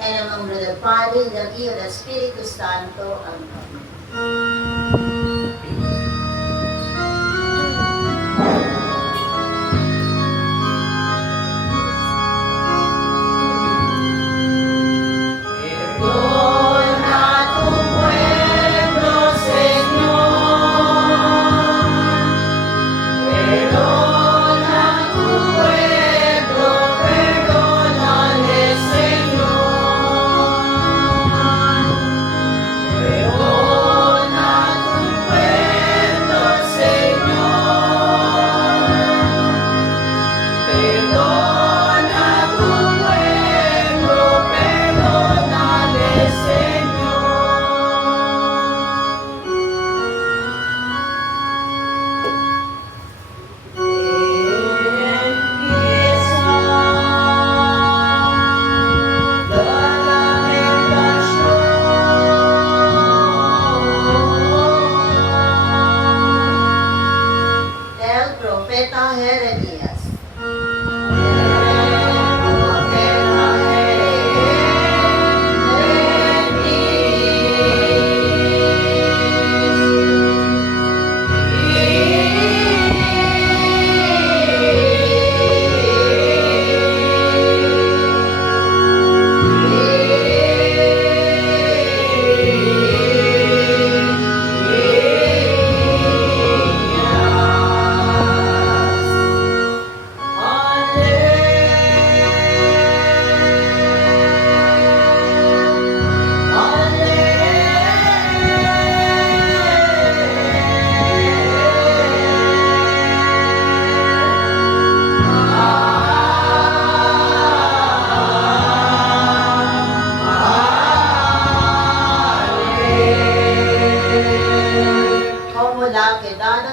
En el nombre del Padre, del Hijo y del Espíritu Santo. Amén.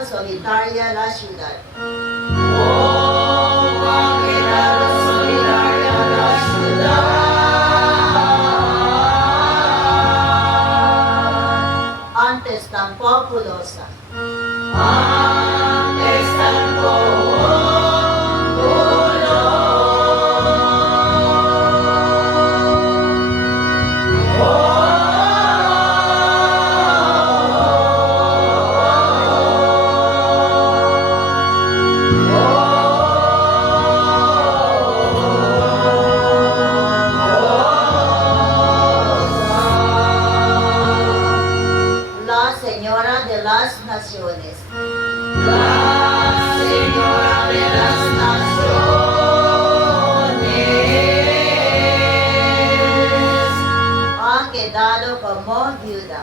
Solitaria la ciudad. Oh, ha quedado solidaria la ciudad. Antes tan populosa. Antes tan populosa. Naciones. La Señora de las Naciones ha quedado como viuda.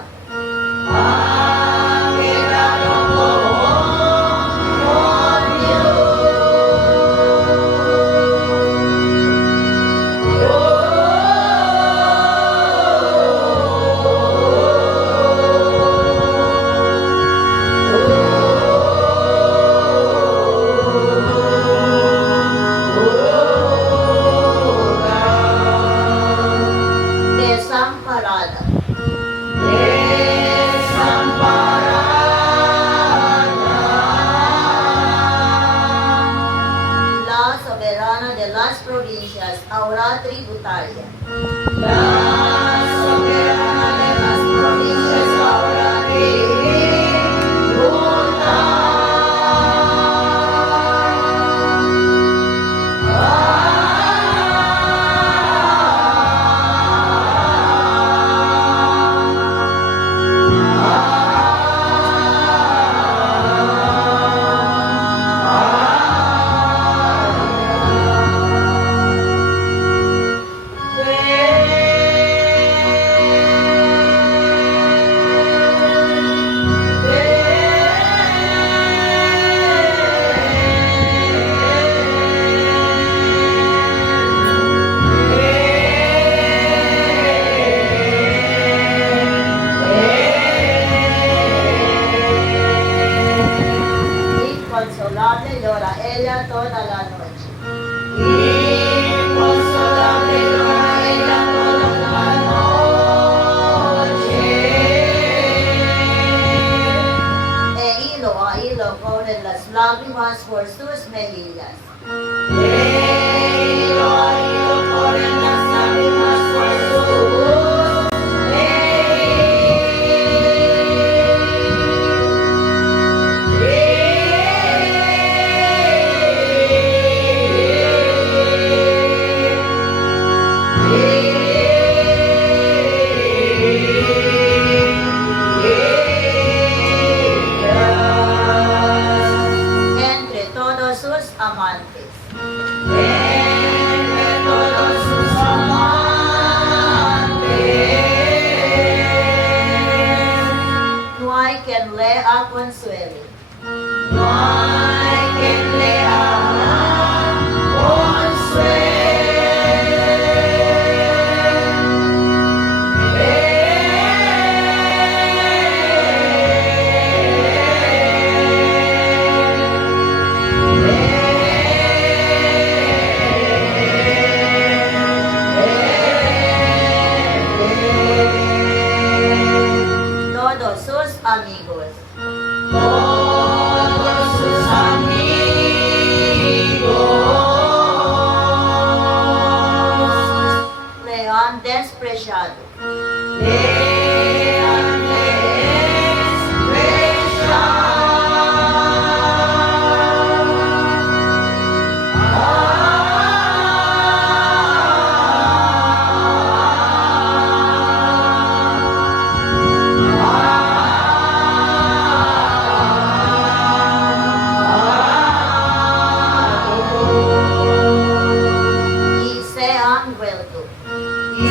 Ha quedado como ahora tributaria. La soberana de las provincias ahora Inconsolable llora ella toda la noche. Inconsolable llora ella toda la noche. E hilo a hilo corren las lágrimas por sus mejillas. Hilo a hilo corren las lágrimas por sus despreciado. Le han Y se han vuelto. y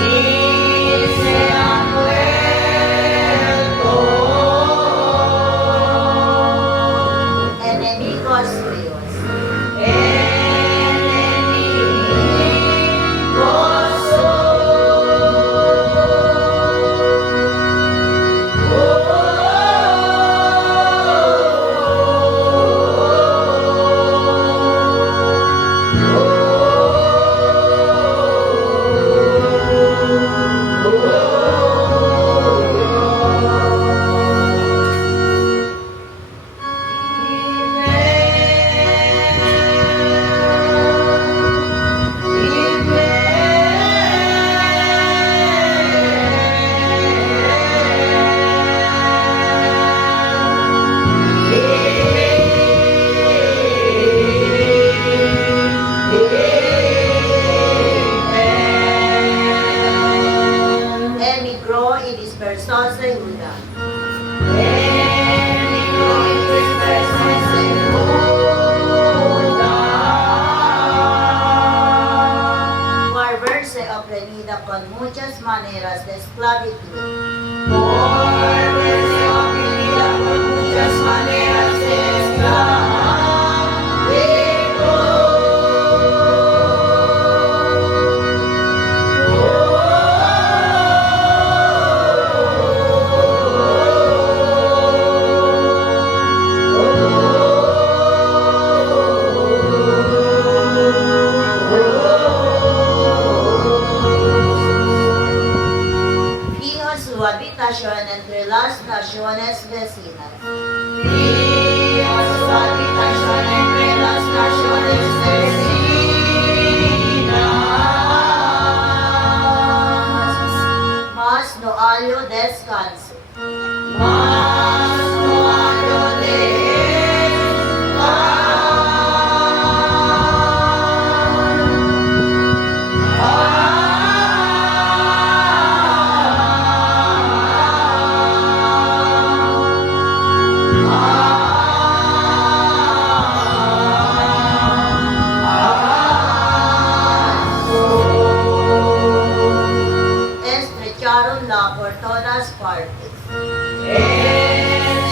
se han vuelto Enemigos suyos. enemigos Emigró y dispersóse Judá. Por verse oprimida con muchas maneras de esclavitud. Muchas maneras de Fijo su habitación entre las naciones vecinas. y a su habitación entre las naciones vecinas. Mas no hallo descanso. Mas no hallo Estrecharonla por todas partes.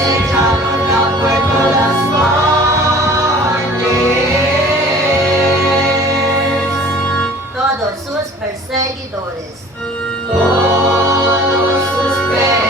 Echaronla por todas partes. Todos sus perseguidores. Todos sus perseguidores.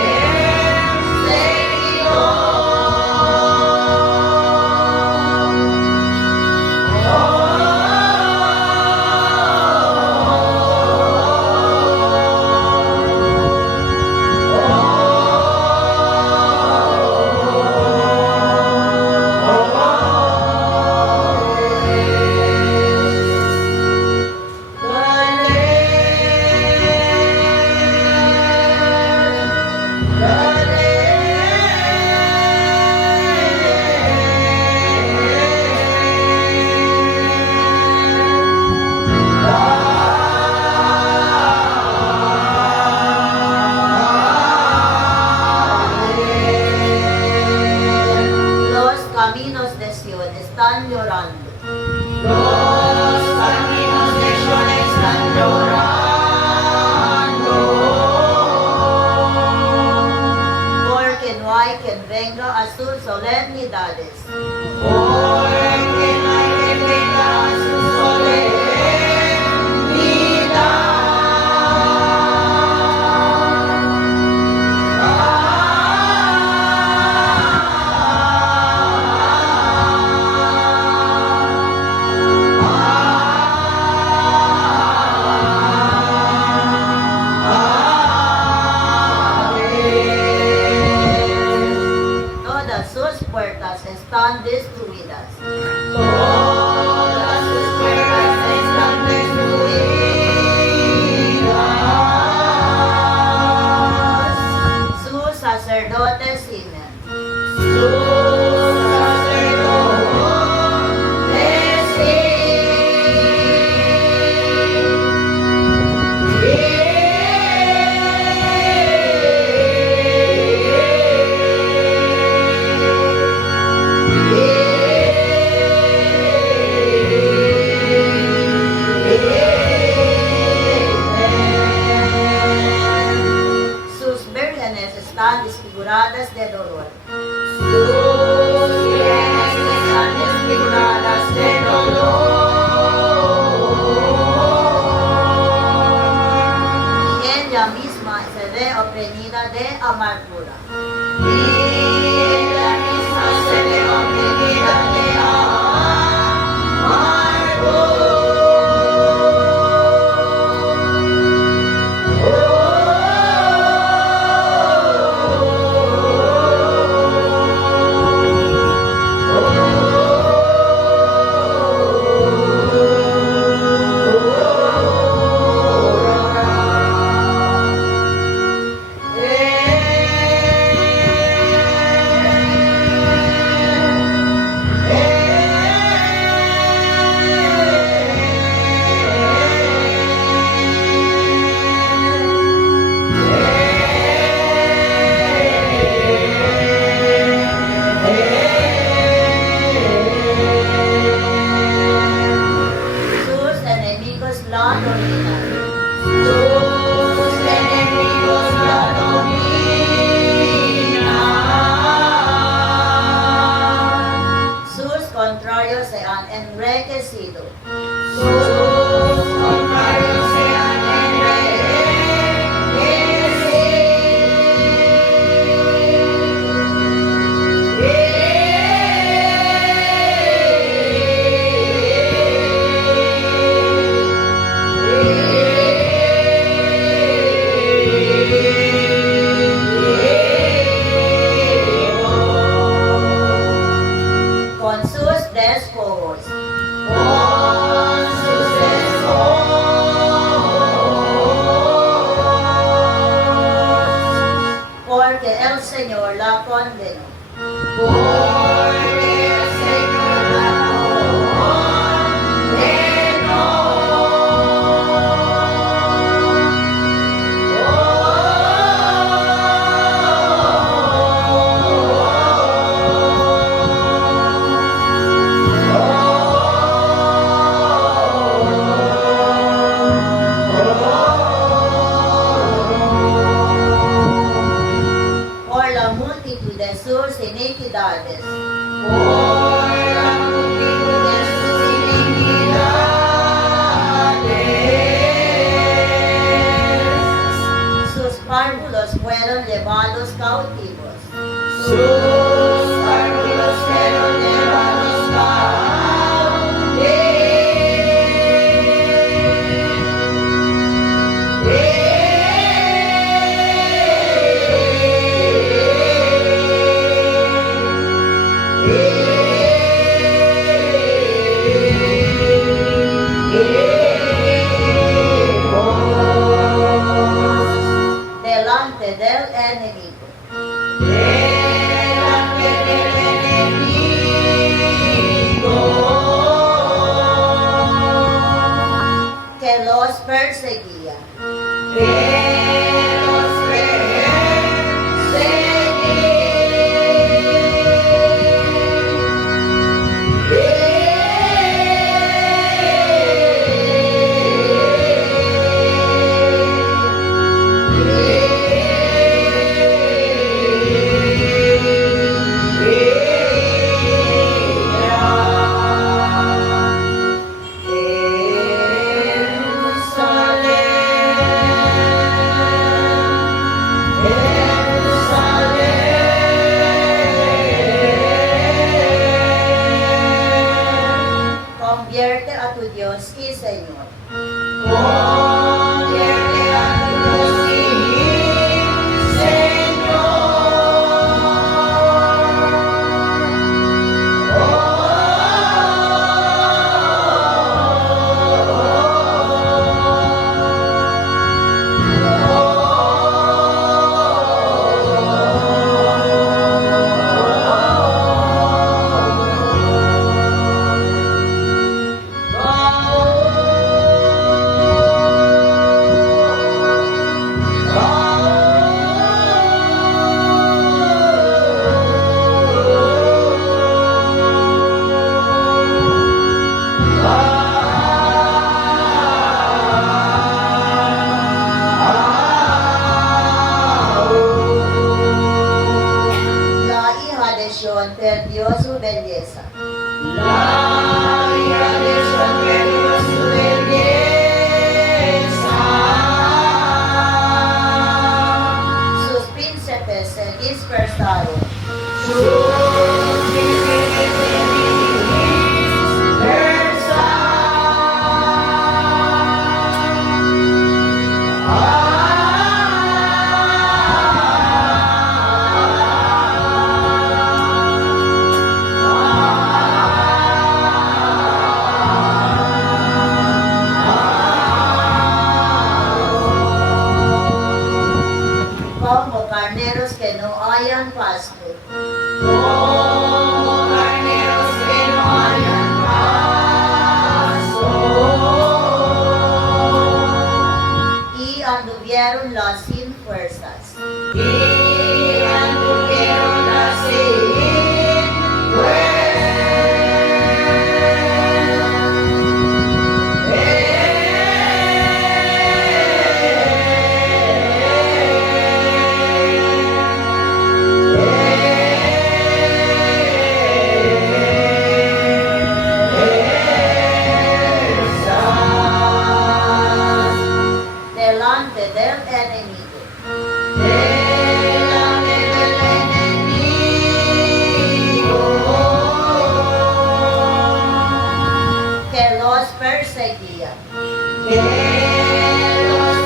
serán desfiguradas de dolor. Sus sienes serán desfiguradas de dolor. Y ella misma será oprimida de amargura. Y ella misma será oprimida de Sus enemigos la dominan. sus enemigos la dominan. Sus contrarios se han enriquecido. Sus contrarios se han Con sus despojos. con sus despojos. Porque el Señor la condenó. Porque el Señor la Por la multitud de sus iniquidades. por la multitud de sus iniquidades. Sus párvulos fueron llevados cautivos. Sus párvulos fueron llevados Delante del enemigo. delante del enemigo Que los perseguía. que los Jerusalén. anduvieron las sin fuerzas. Y anduvieron así, delante del enemigo. delante del enemigo, Que los perseguía. que los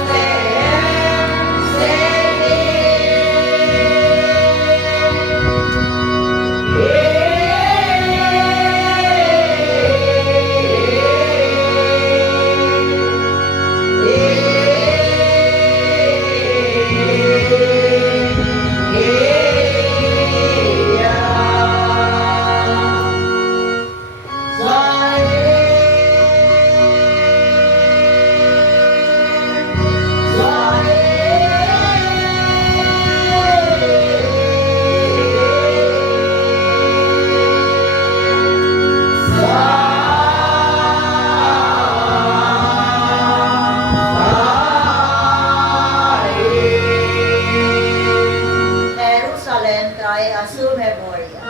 Jerusalén trae a su memoria.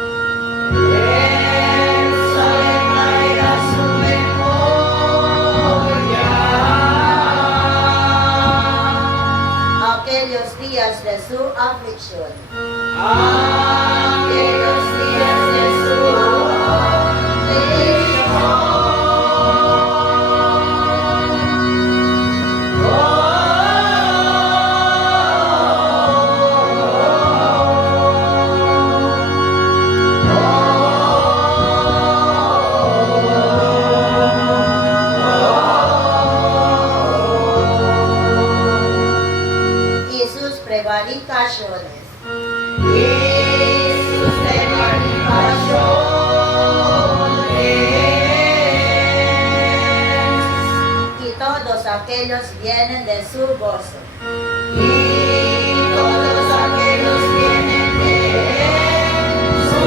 Jerusalén trae a su memoria Aquellos días de su aflicción. aquellos días de su Y sus prevaricaciones. y sus prevaricaciones. Y todos aquellos vienen de su gozo. Y todos aquellos vienen de su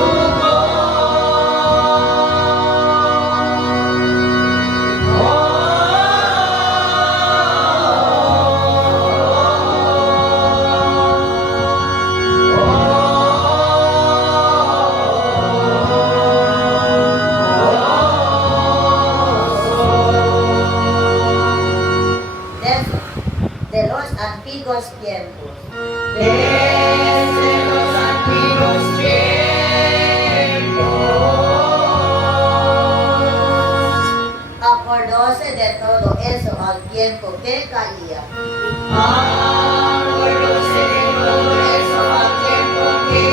De los antiguos tiempos. desde los antiguos tiempos. Acordóse de todo eso al tiempo que caía. Acuérdose de todo eso al tiempo que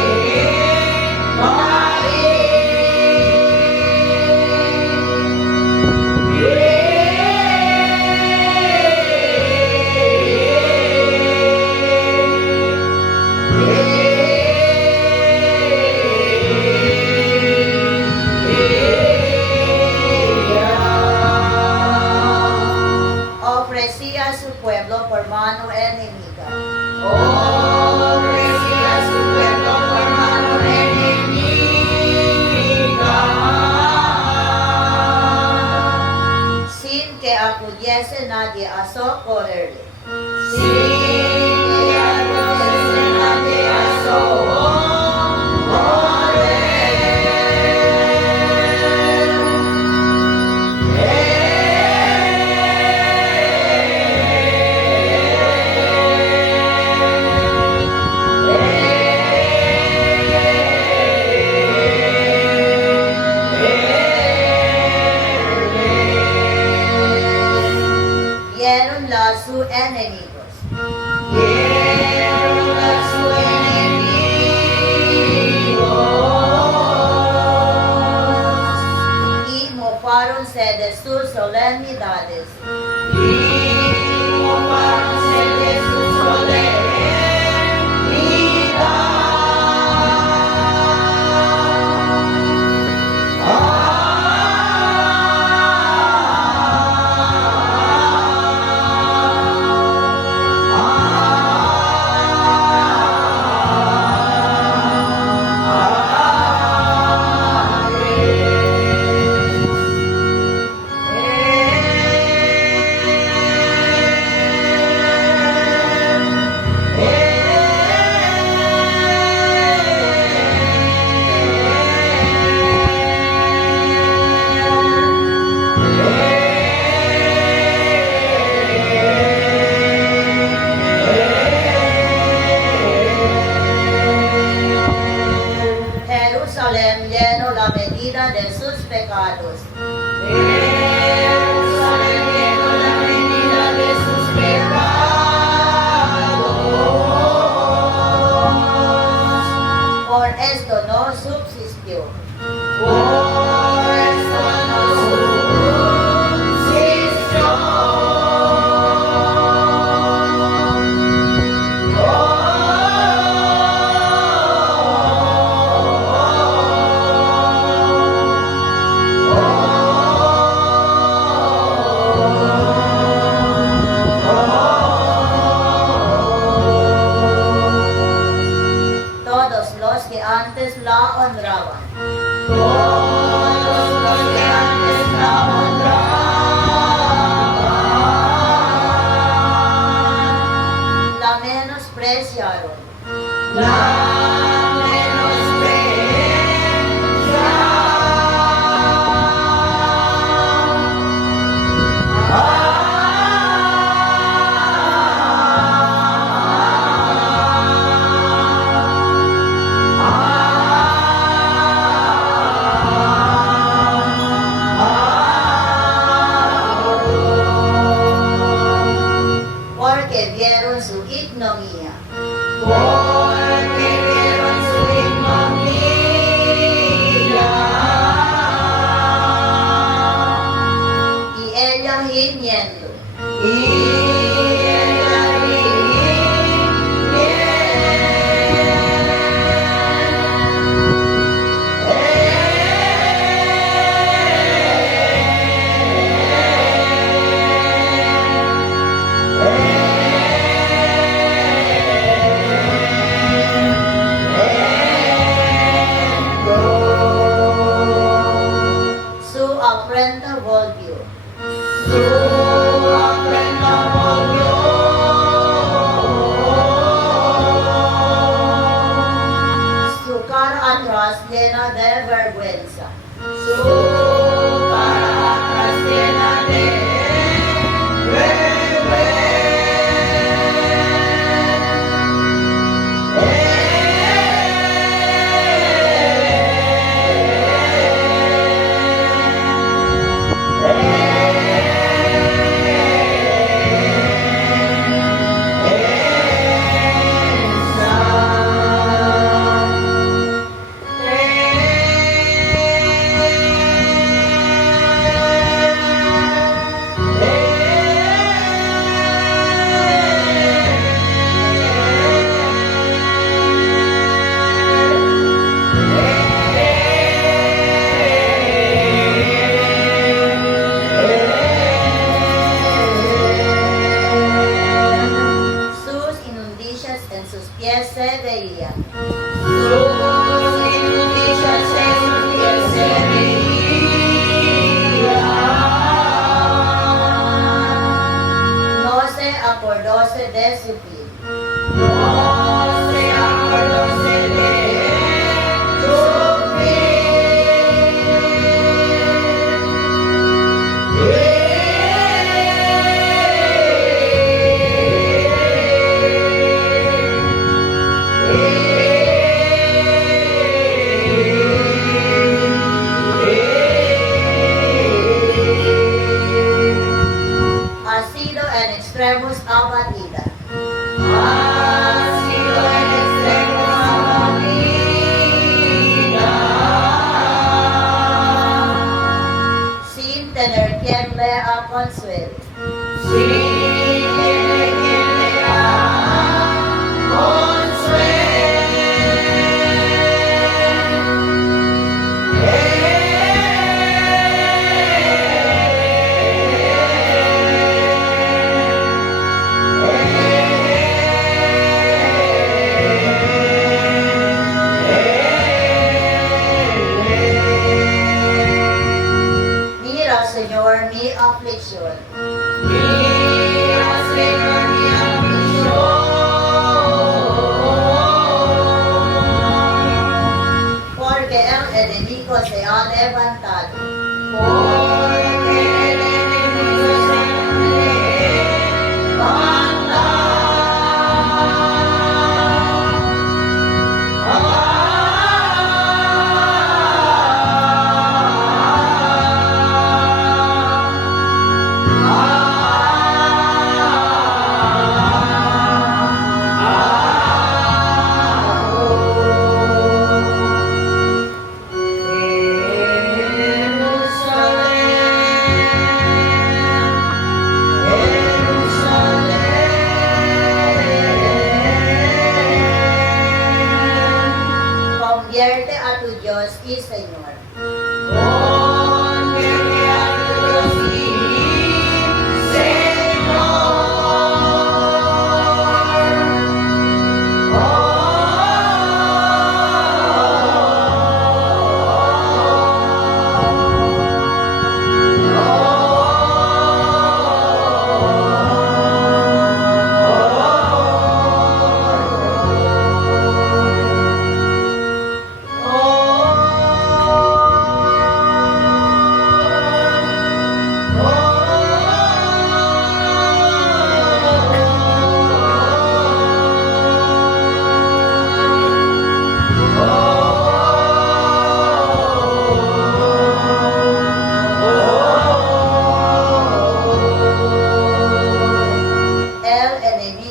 Ofrecía a su pueblo por mano enemiga. ofrecía a su pueblo por mano enemiga, Sin que acudiese nadie a socorrerle. sin que acudiese nadie a Viéronla a sus enemigos. vieron a su enemigos Y mofáronse de sus solemnidades. y mofáronse de su solemnidad. todos los que antes la honraban, la menospreciaron. la Porque vieron su ignominia. porque vieron su ignominia, Y ella gimiendo. y ella Su afrenta volvió. su ofrenda volvió, Su cara atrás llena de vergüenza. su cara atrás llena de Sus inundicias en sus pies se veían. sus inundicias en sus pies se veían. No se acordóse de su fin. No se acordóse de su Ha sido en extremos abatida. ha sido en extremo abatida, sin tener quien le consuele. sin tener quien le Mira, Señor, mi aflicción. consuele.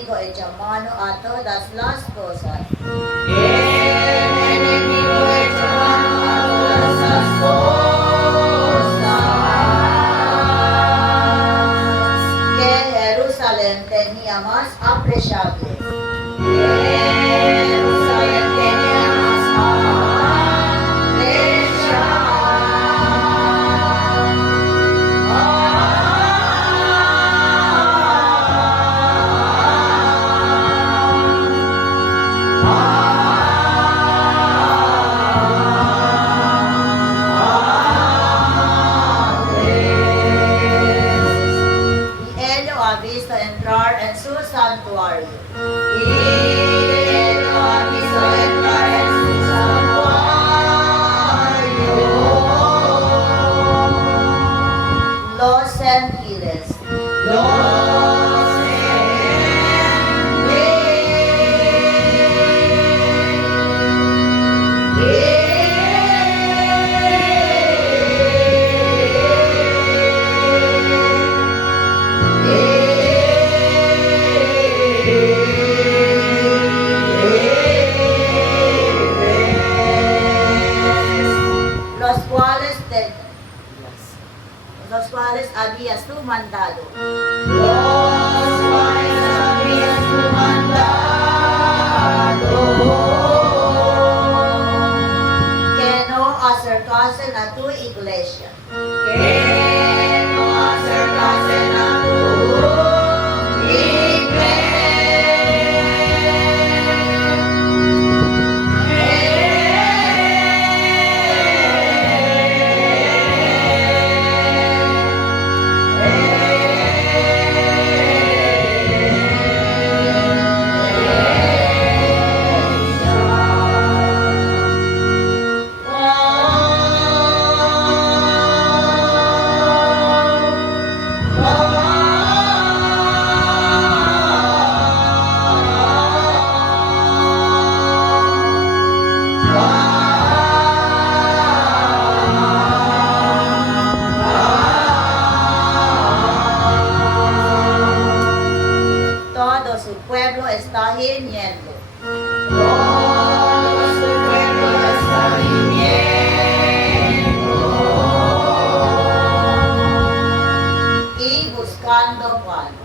enemigo echa mano a todas las cosas. El enemigo echa mano a todas las cosas Que Jerusalén tenía más apreciable. Jerusalén tenía más Y él lo ha visto entrar en su santuario. y él lo ha visto entrar en su santuario. Los gentiles los cuales habías tú mandado, que no acercasen a tu iglesia. Todo su pueblo está gimiendo. Y buscando pan.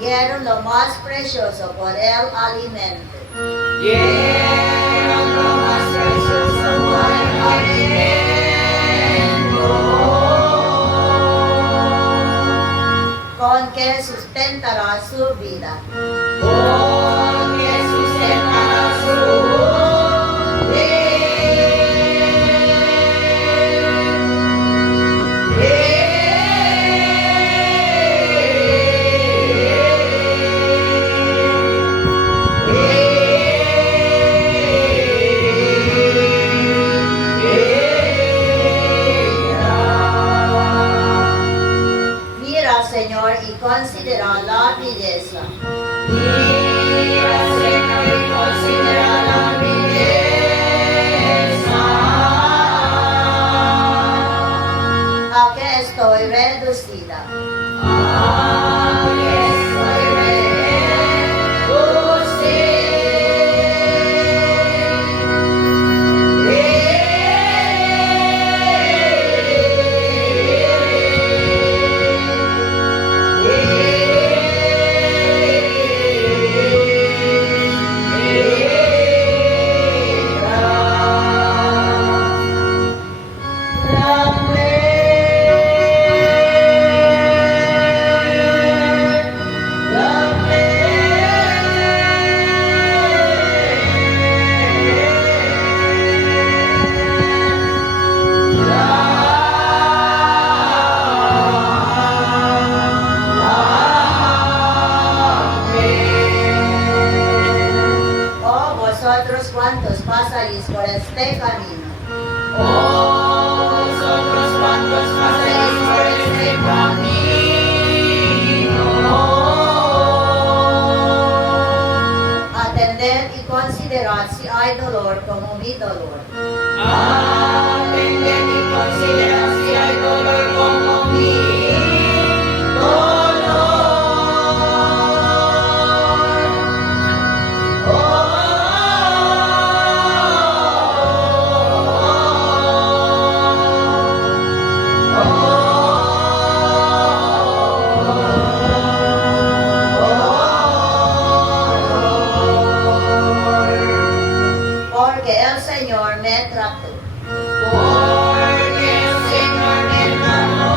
Dieron lo más precioso por el alimento. mis por este camino. Oh, nosotros cuantos paséis por este camino, Atended y considerad si hay dolor como mi dolor. atended y considerad si hay dolor como mi Porque el Señor me trató porque el Señor me trató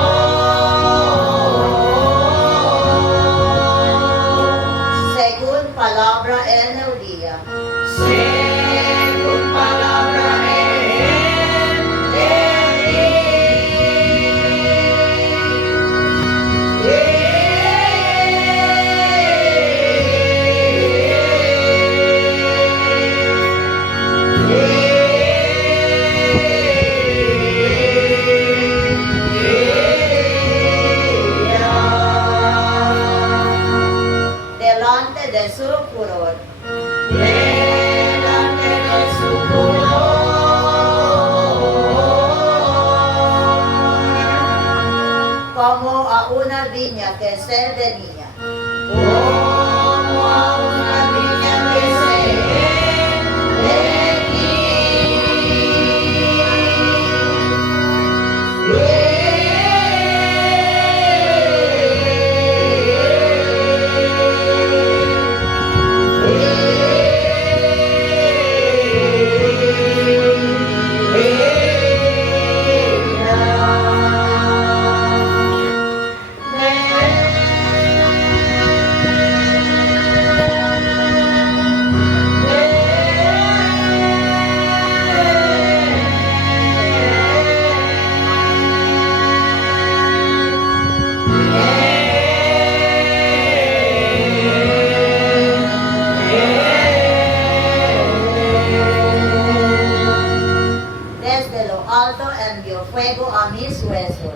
según palabra en el día. según palabra Delante de su furor, delante de su furor, como a una viña que se venía. como a una viña que se Desde lo alto envió fuego a mis huesos.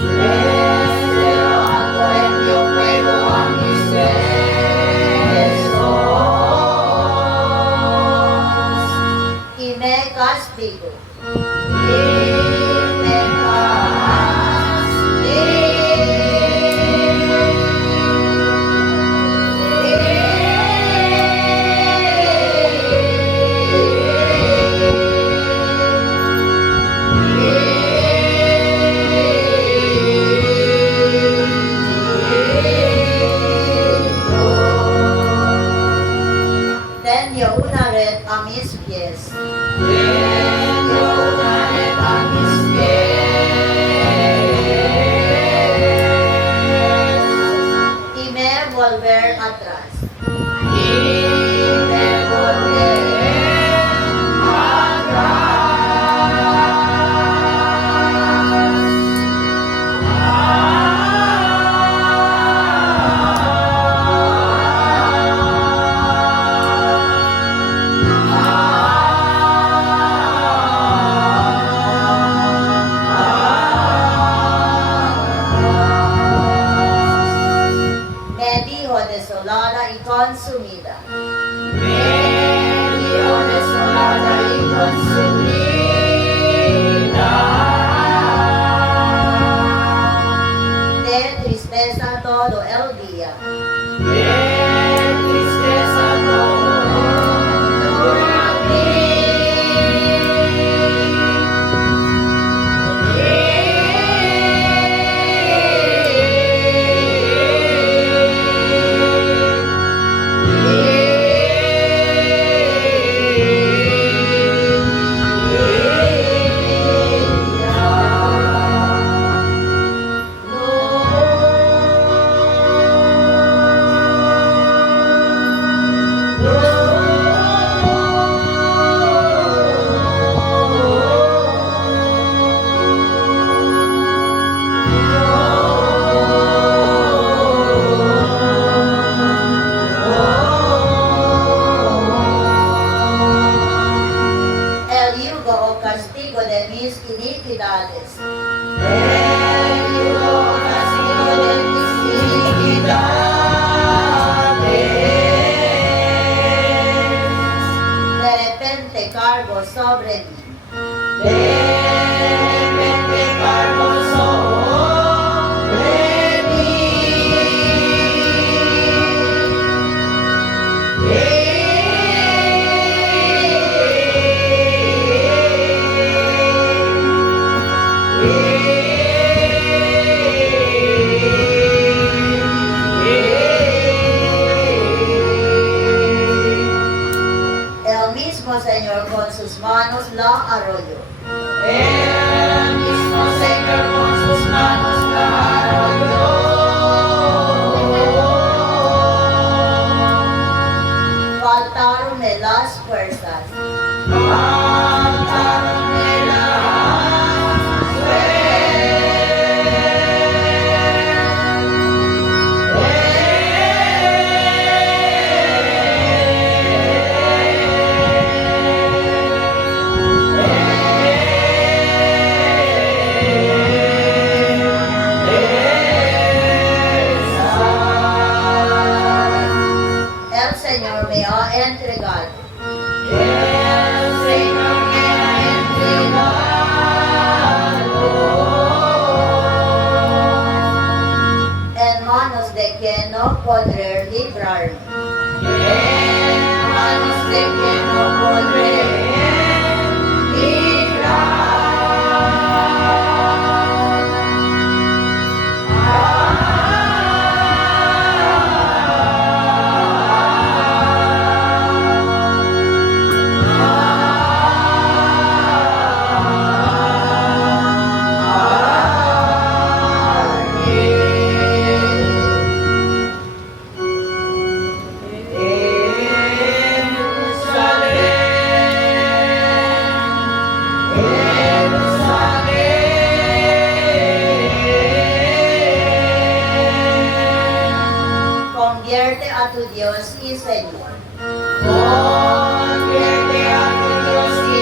Desde lo alto envió fuego a mis huesos Y me castigó. y me Tendió una red a mis pies. Tendió una castigo de mis iniquidades. Él llevó castigo de mis iniquidades. De repente cargo sobre mí. De repente cargo sobre mí. El mismo Señor con sus manos la arrolló. El mismo Señor con sus manos la arrolló. Faltaronme las fuerzas. Faltaronme las El Señor me ha entregado El Señor me ha entregado. en manos de quien no podré librarme. En manos de que no podré Convierte a tu Dios y Señor. Convierte a tu Dios y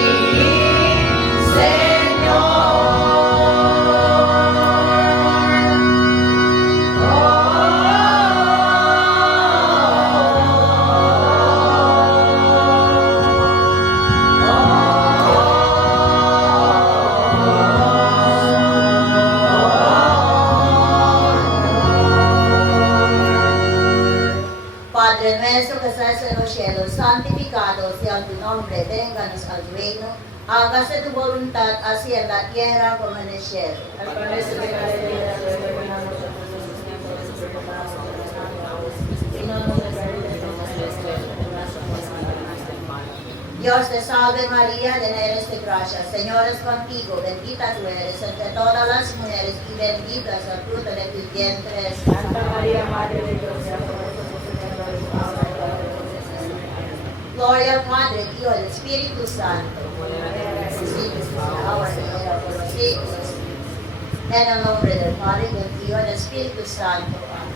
Padre nuestro que estás en los cielos, santificado sea tu nombre, vénganos al reino, hágase tu voluntad así en la tierra como en el cielo. Dios te salve María, llena eres de gracia, Señor es contigo, bendita tú eres entre todas las mujeres y bendito es el fruto de tu vientre. Santa María, Madre de Dios, sea por nosotros pecadores, ahora y en la hora de nuestra muerte. Gloria al Padre, al Hijo, al Espíritu Santo. Ahora y ahora por los siglos. En el nombre del Padre, del Hijo y del Espíritu Santo. Amén.